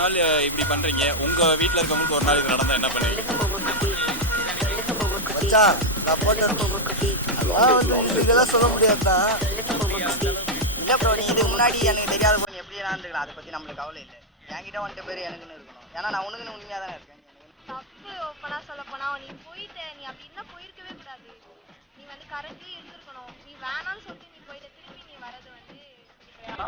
நாள் இப்படி பண்றீங்க. உங்க வீட்ல இருக்கவங்களுக்கு ஒரு நாள் இது நடந்தா என்ன பண்ணுவீங்க? மச்சான் நான் போட்டு வந்து இதெல்லாம் சொல்ல முடியாதுதான் இல்லை ப்ரோ நீ இதுக்கு முன்னாடி எனக்கு தெரியாத பொண்ணு எப்படி இருக்கலாம் அதை பற்றி நம்மளுக்கு கவலை இல்லை. என்கிட்ட வந்துட்டு பேர் எனக்குன்னு இருக்கணும். ஏன்னா நான் உனக்குன்னு உண்மையாக தானே இருக்கேன். தப்பு ஓப்பனா சொல்ல போனா நீ போயிட்ட. நீ அப்படி இருந்தா போயிருக்கவே கூடாது. நீ வந்து கரெக்டே இருந்திருக்கணும். நீ வேணாம்னு சொல்லிட்டு நீ போயிட்ட. திருப்பி நீ வரது வந்து ஆனா,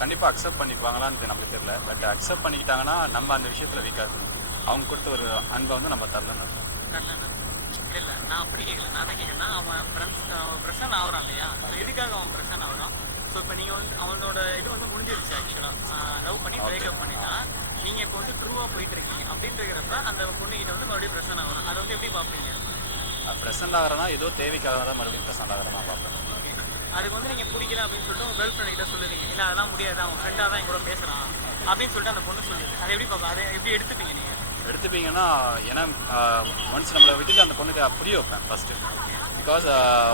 கண்டிப்பா அக்செப்ட் பண்ணிப்பாங்களான்னு நமக்கு தெரியல. பட் அக்செப்ட் பண்ணிக்கிட்டாங்கன்னா நம்ம அந்த விஷயத்துல வீக்கா இருக்கணும் அவங்க கொடுத்த ஒரு அன்பை வந்து நம்ம தரலன்னு இல்லை நான் அப்படி கேட்கல நான் என்ன கேட்குறேன்னா அவன் பிரசன் ஆகுறான் இல்லையா? எதுக்காக அவன் பிரசன் ஆகுறான். ஸோ இப்போ நீங்கள் வந்து அவனோட இது வந்து முடிஞ்சிருச்சு ஆக்சுவலாக லவ் பண்ணி பிரேக்கப் பண்ணிட்டான் நீங்கள் இப்போ வந்து ட்ரூவாக போயிட்டு இருக்கீங்க அப்படின்னு இருக்கிறப்ப அந்த பொண்ணுகிட்ட வந்து மறுபடியும் பிரசன் ஆகுறான். அதை வந்து எப்படி பார்ப்பீங்க? ப்ரெசென்ட் ஆகிறனா ஏதோ தேவைக்காக தான் மறுபடியும் ப்ரெசென்ட் ஆகிற நான் பார்ப்பேன். அதுக்கு வந்து நீங்கள் பிடிக்கல அப்படின்னு சொல்லிட்டு உங்கள் கேர்ள் ஃப்ரெண்ட் கிட்ட இல்லை அதெல்லாம் முடியாது. அவன் ஃப்ரெண்டாக தான் என் கூட பேசுகிறான் அப்படின்னு சொல்லிட்டு அந்த பொண்ணு சொல்லுது. அதை எப்படி பார்க்க அதை எப்படி எடுத்துப்பீங்க நீங்கள் எடுத்துப்பீங்கன்னா ஏன்னா ஒன்ஸ் நம்மளை விட்டுட்டு அந்த பொண்ணுக்கு புரிய வைப்பேன் ஃபஸ்ட்டு பிகாஸ்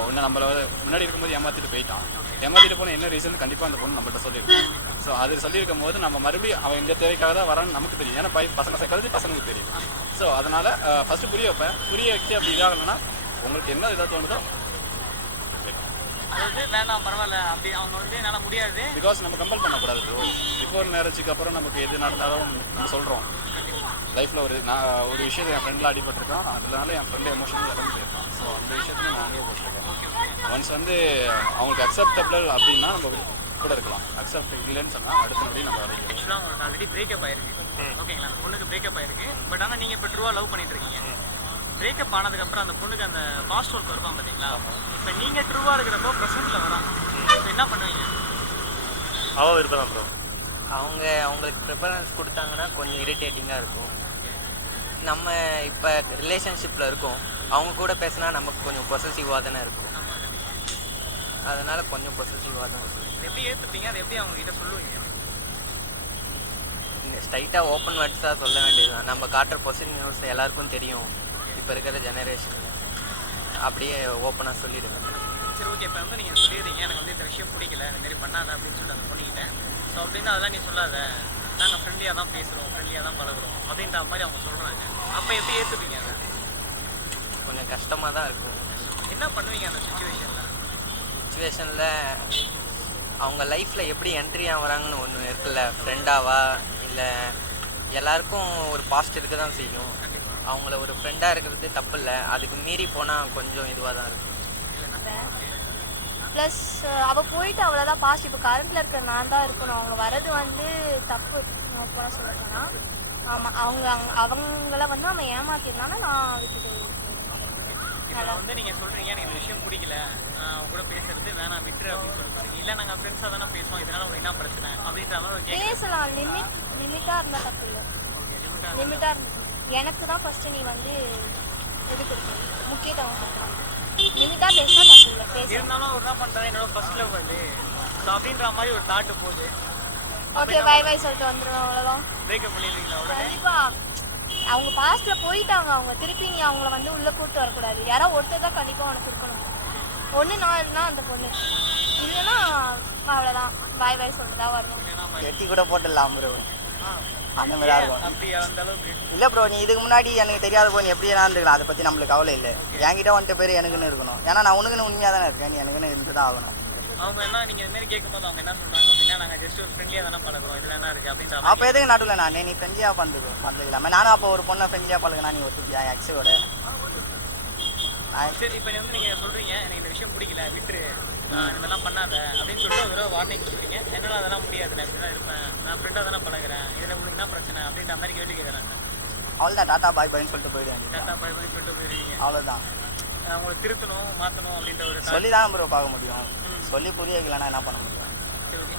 ஒன்று நம்மளை முன்னாடி இருக்கும்போது ஏமாத்திட்டு போயிட்டான். ஏமாத்திட்டு போன என்ன ரீசன் கண்டிப்பாக அந்த பொண்ணு நம்மகிட்ட சொல்லியிருக்கோம். ஸோ அது சொல்லியிருக்கும் போது நம்ம மறுபடியும் அவன் இந்த தேவைக்காக தான் வரான்னு நமக்கு தெரியும். ஏன்னா பை பசங்க சைக்காலஜி பசங்களுக்கு தெரியும். ஸோ அதனால் ஃபஸ்ட்டு புரிய வைப்பேன். புரிய வச்சு அப்படி இதாகலைன்னா உங்களுக்கு என்ன இதாக தோணுதோ வேணாம் பரவாயில்ல. அப்படி அவங்க வந்து என்னால் முடியாது. பிகாஸ் நம்ம கம்பல் பண்ணக்கூடாது ப்ரோ பிஃபோர் மேரேஜுக்கு அப்புறம் நமக்கு எது நடந்தாலும் நம்ம சொல்கிறோம் லைஃப்பில் ஒரு நான் ஒரு விஷயத்தை என் ஃப்ரெண்டில் அடிபட்டிருக்கான். அதனால என் ஃப்ரெண்டு எமோஷனல் இறந்து போயிருக்கான். ஸோ அந்த விஷயத்துல நான் அனுபவப்பட்டிருக்கேன் ஒன்ஸ் வந்து அவங்களுக்கு அக்செப்டபிள் அப்படின்னா நம்ம கூட இருக்கலாம். அக்செப்ட் இல்லைன்னு சொன்னால் அடுத்த நொடி நம்ம வரைக்கும் ஆக்சுவலாக உங்களுக்கு ஆல்ரெடி பிரேக்கப் ஆயிருக்கு. ஓகேங்களா பொண்ணுக்கு பிரேக்கப் ஆயிருக்கு. பட் ஆனால் நீங்கள் இப்போ ட்ரூவாக லவ் பண்ணிட்டு இருக்கீங்க. பிரேக்கப் ஆனதுக்கப்புறம் அந்த பொண்ணுக்கு அந்த பாஸ்ட் ஒர்க் வருவான் பார்த்தீங்களா? இப்போ நீங்கள் ட்ரூவாக இருக்கிறப்போ ப்ரெசென்ட்டில் வரான் இப்போ என்ன பண்ணுவீங்க? அவ விருப்பம் ப்ரோ அவங்க அவங்களுக்கு ப்ரிஃபரன்ஸ் கொடுத்தாங்கன்னா கொஞ்சம் இரிட்டேட்டிங்காக இருக்கும். நம்ம இப்போ ரிலேஷன்ஷிப்பில் இருக்கோம். அவங்க கூட பேசினா நமக்கு கொஞ்சம் பொசசிவாக தானே இருக்கும். அதனால் கொஞ்சம் பொசசிவாக தான் இருக்கும். எப்படி ஏற்றுப்பீங்க அதை எப்படி அவங்க கிட்ட சொல்லுவீங்க? ஸ்ட்ரைட்டாக ஓப்பன் வேர்ட்ஸாக சொல்ல வேண்டியதுதான். நம்ம காட்டுற பொசிட்டிவ் நியூஸ் எல்லாருக்கும் தெரியும். இப்போ இருக்கிற ஜெனரேஷனில் அப்படியே ஓப்பனாக சொல்லிடுவேன் சரி ஓகே இப்போ வந்து நீங்கள் சொல்லிடுறீங்க. எனக்கு வந்து இந்த விஷயம் பிடிக்கல. இந்த மாதிரி பண்ணாத அப்படின்னு சொல்லிட்டு அந்த பொண்ணுக்கிட்ட ஸோ அப்படின்னு அதெல்லாம் நீ சொல்லாத. நாங்கள் ஃப்ரெண்ட்லியாக தான் பேசுகிறோம் ஃப்ரெண்ட்லியாக தான் பழகுறோம். அப்படின்ற மாதிரி அவங்க சொல்கிறாங்க அப்போ எப்படி ஏற்றுப்பீங்க அதை? கொஞ்சம் கஷ்டமாக தான் இருக்கும். என்ன பண்ணுவீங்க அந்த சுச்சுவேஷனில் சுச்சுவேஷனில் அவங்க லைஃப்பில் எப்படி என்ட்ரி ஆகுறாங்கன்னு ஒன்று இருக்குல்ல. ஃப்ரெண்டாவா இல்லை எல்லாருக்கும் ஒரு பாஸ்ட் இருக்க தான் செய்யும். அவங்கள ஒரு ஃப்ரெண்டாக இருக்கிறது தப்பு இல்லை அதுக்கு மீறி போனால் கொஞ்சம் இதுவாக தான் இருக்கும். ப்ளஸ் அவ போயிட்டு அவ்வளோதான் பாஸ்ட் இப்போ கரண்ட்ல இருக்கிற நான் தான் இருக்கணும். அவங்க வரது வந்து தப்பு. ஓப்பனா சொல்ல போனா ஆமாம் அவங்க அவங்க- அவங்கள வந்து அவன் ஏமாத்திருந்தானா நான் விட்டுட்டு வந்து நீங்கள் சொல்கிறீங்க எனக்கு இந்த விஷயம் பிடிக்கல. கூட பேசுறது வேணாம் விட்டுரு அப்படின்னு சொல்லிட்டு இல்லை நாங்கள் ஃப்ரெண்ட்ஸாக தானே பேசுவோம். இதனால உங்களுக்கு என்ன பிரச்சனை? அப்படின்ற மாதிரி பேசலாம். லிமிட் லிமிட்டாக இருந்தால் தப்பு இல்லை. லிமிட்டாக இருந்து எனக்கு தான் ஃபஸ்ட்டு நீ வந்து இது கொடுக்கணும் முக்கியத்துவம் கொடுக்கணும் லிமிட்டாக பேசினா தப்பு இல்லை பேச. இருந்தாலும் அவர் என்ன என்னோட ஃபர்ஸ்ட் லவ் அது. ஸோ அப்படின்ற மாதிரி ஒரு தாட்டு போகுது. ஓகே பை பை சொல்லிட்டு வந்துடுவேன் அவ்வளோதான் பிரேக்கப் பண்ணிடுறீங்களா உடனே? கண்டிப்பா. அவங்க பாஸ்ட்ல போயிட்டாங்க அவங்க. திருப்பி நீ அவங்கள வந்து உள்ள கூட்டு வரக்கூடாது. யாரோ ஒருத்தர் தான் கண்டிப்பா உனக்கு இருக்கணும். ஒண்ணு நான் இல்லைனா அந்த பொண்ணு. இல்லைன்னா அவ்வளவுதான். பாய் பாய் சொல்லிட்டு தான் வரணும். கெட்டி கூட போட்டுடலாம் ப்ரோ அந்த மாதிரி இருக்கும் இல்லை ப்ரோ நீ இதுக்கு முன்னாடி எனக்கு தெரியாத போய் நீ எப்படி இருந்துக்கலாம் அதை பற்றி நம்மளுக்கு கவலை இல்லை. என்கிட்ட வந்துட்டு பேர் எனக்குன்னு இருக்கணும். ஏன்னா நான் உனக்குன்னு உண்மையாக தானே இருக்கேன். நீ எனக்குன்னு இருந்து தான் ஆகணும். அவங்க என்ன நீங்கள் இது மாதிரி கேட்கும்போது அவங்க என்ன சொன்னாங்க அப்படின்னா நாங்கள் ஜஸ்ட் ஒரு ஃப்ரெண்ட்லியாக தானே பழகுறோம். இதில் என்ன இருக்குது அப்படின்ற அப்போ எதுக்கு நடுவில் நான்? நீ ஃப்ரெண்ட்லியாக பண்ணுறது பண்ணுறதுலாமே நானும் அப்போ ஒரு பொண்ணை ஃப்ரெண்ட்லியாக பழகுனா நீ ஒத்துக்கியா எக்ஸோட சரி இப்போ வந்து நீங்கள் சொல்கிறீங்க எனக்கு இந்த விஷயம் பிடிக்கல. விட்டுரு. மாதிரிலாம் பண்ணாத அப்படின்னு சொல்லிட்டு ஒரு வார்னிங் சொல்கிறீங்க என்னால் அதெல்லாம் முடியாது. நான் இப்படி தான் இருப்பேன். நான் ஃப்ரெண்டாக தானே பழகுறேன் இதில் உங்களுக்கு என்ன பிரச்சனை அப்படின்ற மாதிரி கேள்வி கேட்குறாங்க அவ்வளோதான் டாட்டா பாய் பாய்னு சொல்லிட்டு போயிடுவேன். டாட்டா பாய் பாய் சொல்லிட்டு போயிருக்கீங்க அவ்வளோதான் ஆஹ் உங்களை திருத்தணும் மாற்றணும் அப்படின்ற ஒரு சொல்லி தான் ப்ரோ பார்க்க முடியும். சொல்லி புரிய வைக்கலன்னா என்ன பண்ண முடியும்?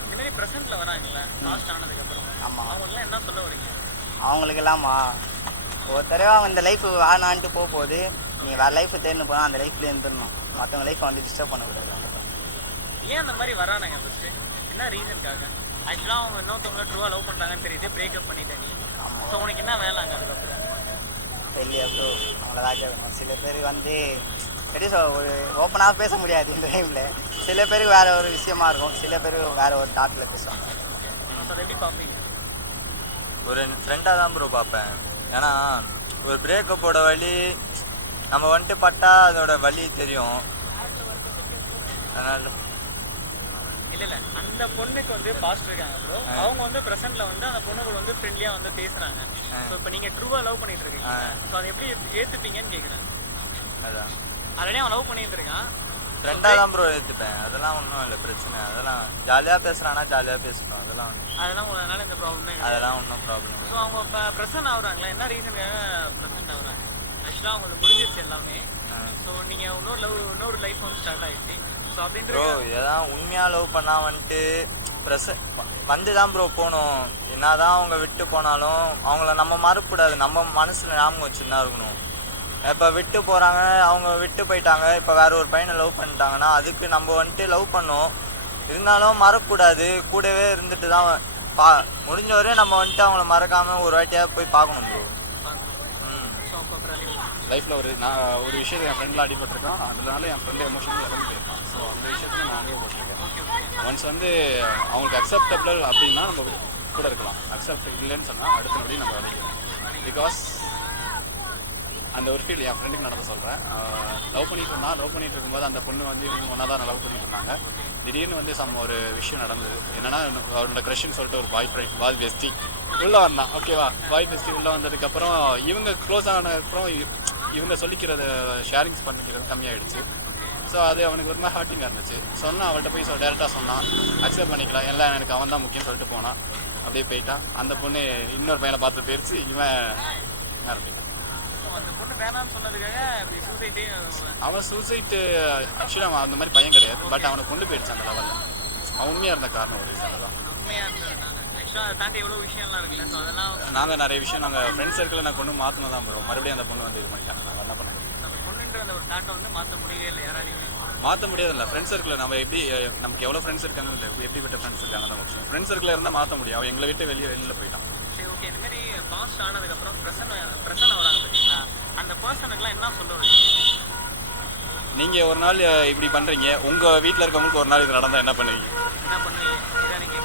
இந்த மாதிரி ப்ரெசென்ட்டில் வராங்களே லாஸ்ட் ஆனதுக்கப்புறம். ஆமாம் அவங்களாம் என்ன சொல்ல வரீங்க? அவங்களுக்கெல்லாமா? ஒரு தடவை இந்த லைஃப் வேணான்ட்டு போக போகுது நீ வேறு லைஃப் தேர்ந்து போனால் அந்த லைஃப்ல இருந்துடணும். மற்றவங்க லைஃப்பை வந்து டிஸ்டர்ப் பண்ணக்கூடாது. ஏன் அந்த மாதிரி வரானுங்க ஃபஸ்ட்டு என்ன ரீசனுக்காக ஆக்சுவலாக அவங்க இன்னொருத்தவங்கள ட்ரூவாக லவ் பண்ணுறாங்கன்னு தெரியுது பிரேக்கப் பண்ணிட்டேன் நீ. ஸோ உனக்கு என்ன வேலைங்க அதுக்கப்புறம் இல்லையா ப்ரோ அவங்களதான் கேட்கணும் சில பேர் வந்து எப்படி சொல் ஒரு ஓப்பனாக பேச முடியாது இந்த டைமில் சில பேருக்கு வேற ஒரு விஷயமா இருக்கும். சில பேர் வேற ஒரு தாட்டில் பேசுவாங்க. அதை எப்படி பார்ப்பீங்க? ஒரு ஃப்ரெண்டாக தான் ப்ரோ பார்ப்பேன். ஏன்னா ஒரு பிரேக்கப்போட வழி நம்ம வந்துட்டு பட்டா அதோட வலி தெரியும். அதனால இல்ல இல்ல. அந்த பொண்ணுக்கு வந்து பாஸ்ட் இருக்காங்க ப்ரோ அவங்க வந்து பிரசன்ட்ல வந்து அந்த பொண்ணு கூட வந்து ஃப்ரெண்ட்லியா வந்து பேசுறாங்க. ஸோ இப்போ நீங்க ட்ரூவா லவ் பண்ணிட்டு இருக்கீங்க. ஸோ அதை எப்படி ஏத்துப்பீங்கன்னு கேக்குறேன். அதான். ஆல்ரெடி அவன் லவ் பண்ணிட்டு இருக்கான். ஃப்ரெண்டாக தான் ப்ரோ ஏற்றுப்பேன் அதெல்லாம் ஒன்றும் இல்லை பிரச்சனை. அதெல்லாம் ஜாலியாக பேசுகிறானா ஜாலியாக பேசணும் அதெல்லாம் ஒண்ணும் அதெல்லாம் அதனால இந்த ப்ராப்ளமே அதெல்லாம் ஒன்றும் ப்ராப்ளம் ஸோ அவங்க ப்ரெசன்ட் ஆகுறாங்களா? என்ன ரீசனுக்காக ப்ரெசன்ட் ஆகுறாங்க? ஆக்சுவலாக அவங்களுக்கு முடிஞ்சிருச்சு எல்லாமே. ஸோ நீங்கள் இன்னொரு லவ் இன்னொரு லைஃப் வந்து ஸ்டார்ட் ஆயிடுச்சு. ஸோ அப்படின்ற ப்ரோ எதாவது உண்மையாக லவ் பண்ணா வந்துட்டு ப்ரெஸ் வந்து தான் ப்ரோ போகணும். என்னதான் அவங்க விட்டு போனாலும் அவங்கள நம்ம மறக்கூடாது நம்ம மனசில் ஞாபகம் வச்சுன்னு தான் இருக்கணும். இப்போ விட்டு போகிறாங்க அவங்க விட்டு போயிட்டாங்க. இப்போ வேற ஒரு பையனை லவ் பண்ணிட்டாங்கன்னா அதுக்கு நம்ம வந்துட்டு லவ் பண்ணோம். இருந்தாலும் மறக்கக்கூடாது. கூடவே இருந்துட்டு தான் பா முடிஞ்ச வரையும் நம்ம வந்துட்டு அவங்கள மறக்காம ஒரு வாட்டியாக போய் பார்க்கணும் ப்ரோ ம் ஸோ அப்போ பிரதீப் லைஃப்பில் ஒரு நான் ஒரு விஷயத்தை என் ஃப்ரெண்டில் அடிபட்டிருக்கான். அதனால என் ஃப்ரெண்டு எமோஷனல் இறந்து போயிருக்கான். ஸோ அந்த விஷயத்துல நான் அனுபவப்பட்டிருக்கேன் ஒன்ஸ் வந்து அவங்களுக்கு அக்செப்டபிள் அப்படின்னா நம்ம கூட இருக்கலாம். அக்செப்ட் இல்லைன்னு சொன்னால் அடுத்தபடி நம்ம வரைக்கும் பிகாஸ் அந்த ஒரு ஃபீல் என் ஃப்ரெண்டுக்கு நடந்த சொல்கிறேன் லவ் பண்ணிட்டு இருந்தா லவ் பண்ணிட்டு இருக்கும்போது அந்த பொண்ணு வந்து இவங்க ஒன்றா தான் லவ் பண்ணிட்டு இருந்தாங்க. திடீர்னு வந்து சம் ஒரு விஷயம் நடந்தது. என்னன்னா அவரோட க்ரஷ்னு சொல்லிட்டு ஒரு பாய் ஃப்ரெண்ட் பாய் பெஸ்டி உள்ளே வந்தான். ஓகேவா பாய் பெஸ்டி உள்ளே வந்ததுக்கப்புறம் இவங்க க்ளோஸ் ஆனதுக்கப்புறம் இவங்க சொல்லிக்கிறது ஷேரிங்ஸ் பண்ணிக்கிறது கம்மியாயிடுச்சு. ஸோ அது அவனுக்கு ஒரு மாதிரி ஹார்ட்டிங்காக இருந்துச்சு. சொன்னால் அவள்கிட்ட போய் சொல் டேரெக்டாக சொன்னான். அக்செப்ட் பண்ணிக்கலாம். எல்லாம் எனக்கு அவன் தான் முக்கியம் சொல்லிட்டு போனான். அப்படியே போயிட்டான். அந்த பொண்ணு இன்னொரு பையனை பார்த்து போயிருச்சு இவன் அவன் சூசைட்டு ஆக்சுவலாக அவன் அந்த மாதிரி பையன் கிடையாது. பட் அவனை கொண்டு போயிடுச்சு அந்த லெவலில் அவன் உண்மையாக இருந்த காரணம் ஒரு ரீசன் தான். நாங்கள் நிறைய விஷயம் நாங்கள் ஃப்ரெண்ட் சர்க்கிளில் நான் கொண்டு மாற்றணும் தான் ப்ரோ மறுபடியும் அந்த பொண்ணு வந்து இது பண்ணிட்டாங்க நாங்கள் என்ன பண்ண முடியும் நம்ம பொண்ணுன்ற அந்த ஒரு தாட்டை வந்து மாற்ற முடியவே இல்லை யாராலையுமே. மாற்ற முடியாதுல்ல. ஃப்ரெண்ட் சர்க்கிளில் நம்ம எப்படி நமக்கு எவ்வளோ ஃப்ரெண்ட்ஸ் இருக்காங்க இல்லை எப்படிப்பட்ட ஃப்ரெண்ட்ஸ் இருக்காங்க தான் முக்கியம். ஃப்ரெண்ட் சர்க்கிளில் இருந்தால் மாற்ற முடியும். அவன் எங்களை விட்டு வெளியே வெளியில் போயிட்டான். சரி ஓகே இந்த மாதிரி பாஸ்ட் ஆனதுக்கப்புறம் பிரசன்ட் பிரசன்ட் வராங்க. அந்த பர்சனுக்குலாம் என்ன சொல்ல நீங்கள் ஒரு நாள் இப்படி பண்ணுறீங்க உங்கள் வீட்டில் இருக்கவங்களுக்கு ஒரு நாள் இது நடந்தால் என்ன பண்ணுவீங்க?